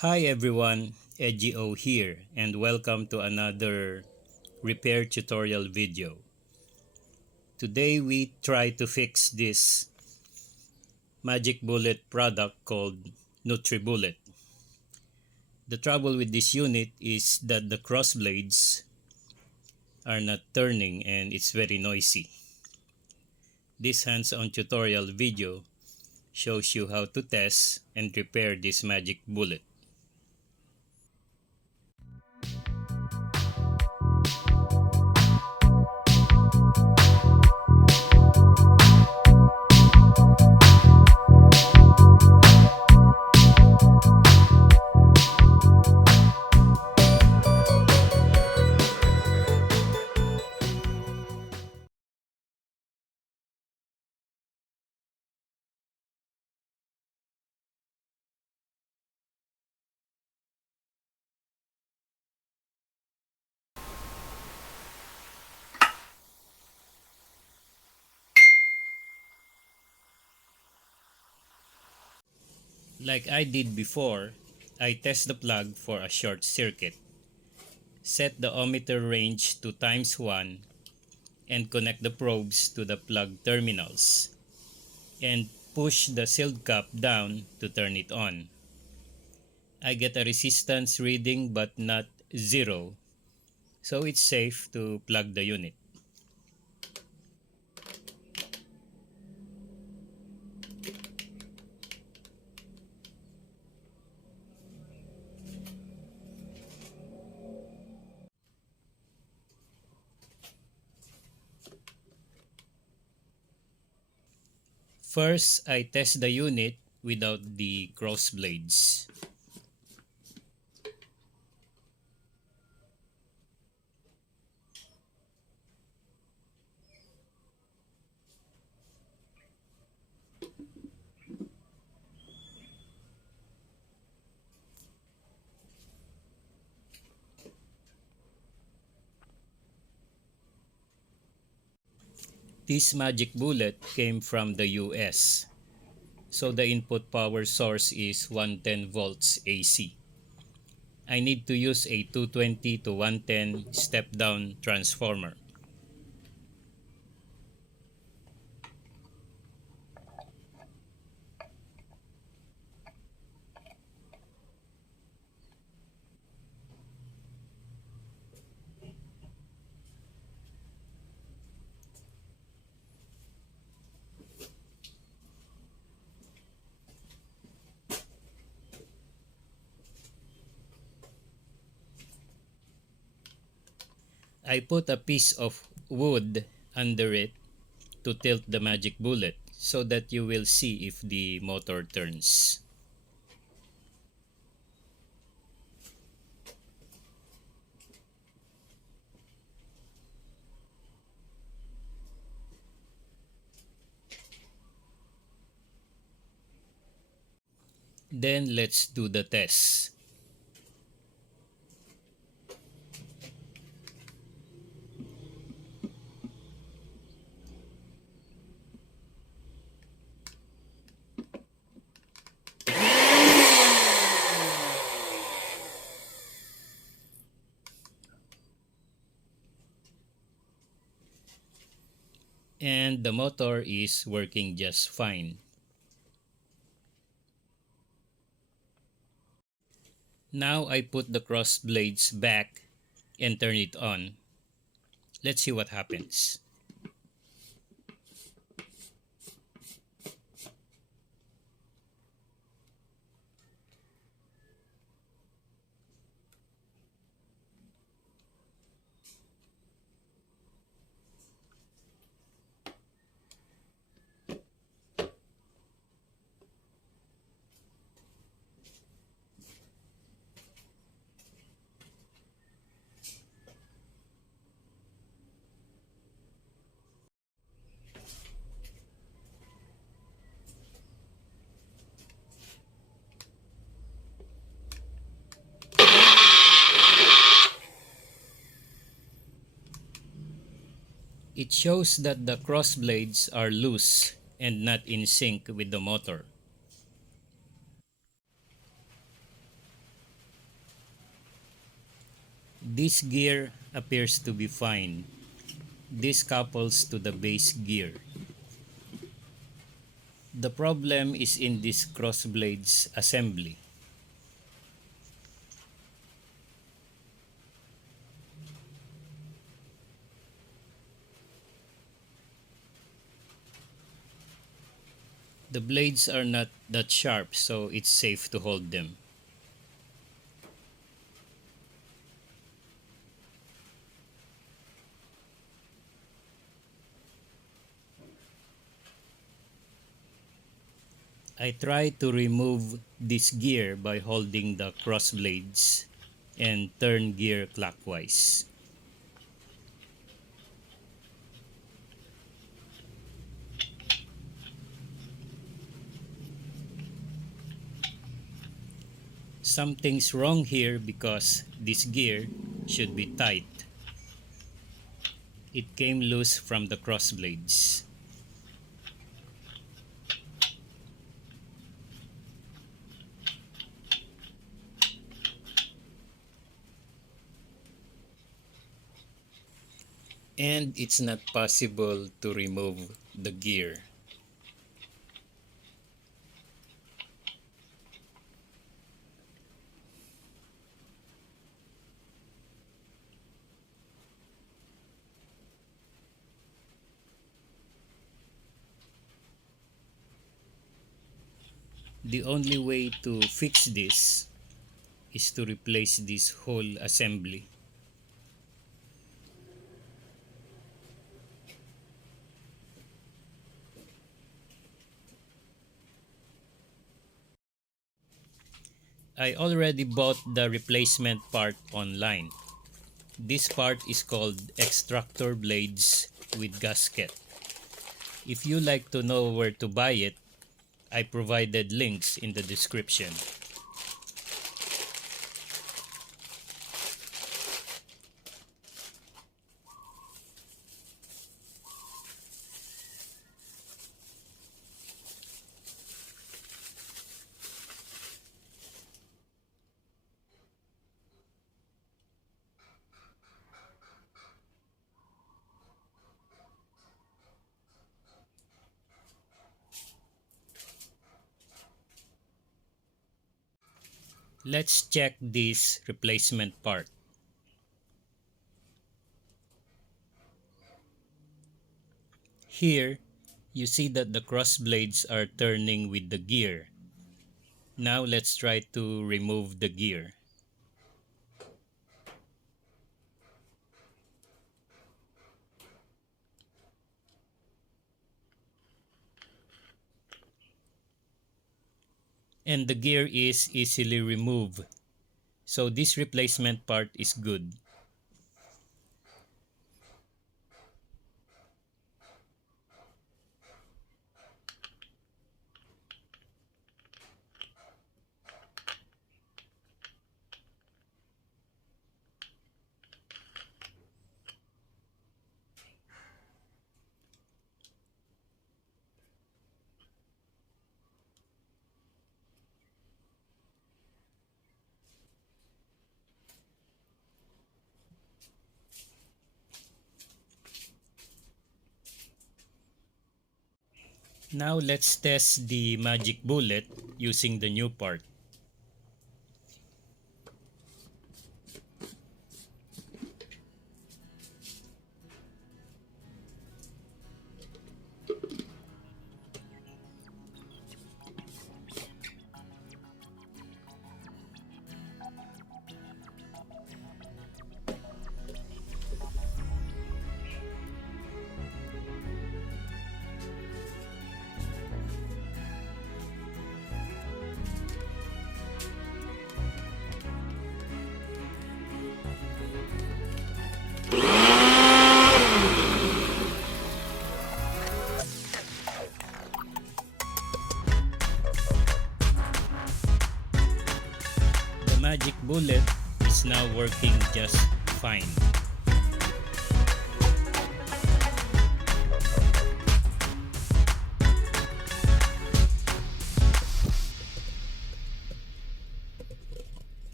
Hi everyone, EGO here and welcome to another repair tutorial video. Today we try to fix this magic bullet product called NutriBullet. The trouble with this unit is that the cross blades are not turning and it's very noisy. This hands-on tutorial video shows you how to test and repair this magic bullet. Like I did before, I test the plug for a short circuit. Set the ohmmeter range to times 1 and connect the probes to the plug terminals and push the sealed cap down to turn it on. I get a resistance reading but not zero, so it's safe to plug the unit. First, I test the unit without the cross blades. This magic bullet came from the US, so the input power source is 110 volts AC. I need to use a 220 to 110 step-down transformer. I put a piece of wood under it to tilt the magic bullet so that you will see if the motor turns. Then let's do the test. And the motor is working just fine. Now I put the cross blades back and turn it on. Let's see what happens. It shows that the cross blades are loose and not in sync with the motor. This gear appears to be fine. This couples to the base gear. The problem is in this crossblades assembly. The blades are not that sharp, so it's safe to hold them. I try to remove this gear by holding the crossblades and turn gear clockwise. Something's wrong here because this gear should be tight. It came loose from the crossblades. And it's not possible to remove the gear. The only way to fix this is to replace this whole assembly. I already bought the replacement part online. This part is called extractor blades with gasket. If you like to know where to buy it, I provided links in the description. Let's check this replacement part. Here, you see that the cross blades are turning with the gear. Now let's try to remove the gear. And the gear is easily removed. So this replacement part is good. Now let's test the magic bullet using the new part. The magic bullet is now working just fine.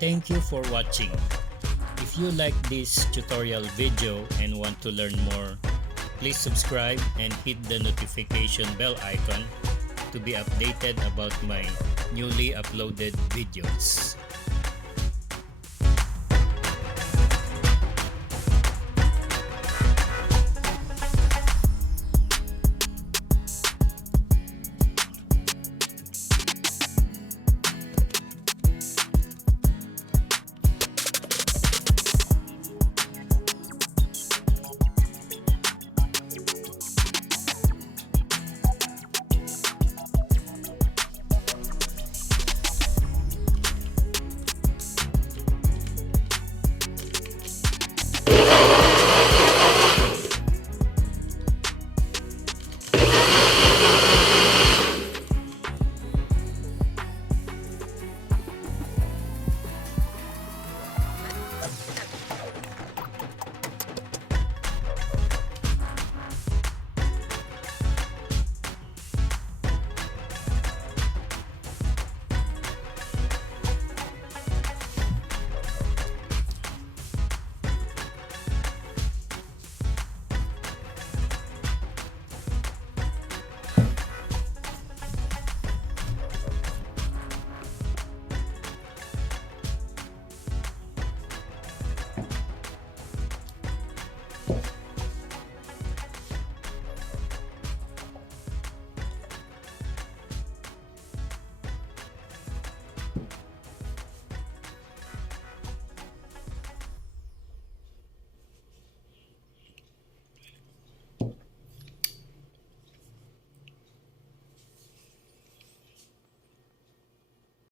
Thank you for watching. If you like this tutorial video and want to learn more, please subscribe and hit the notification bell icon to be updated about my newly uploaded videos.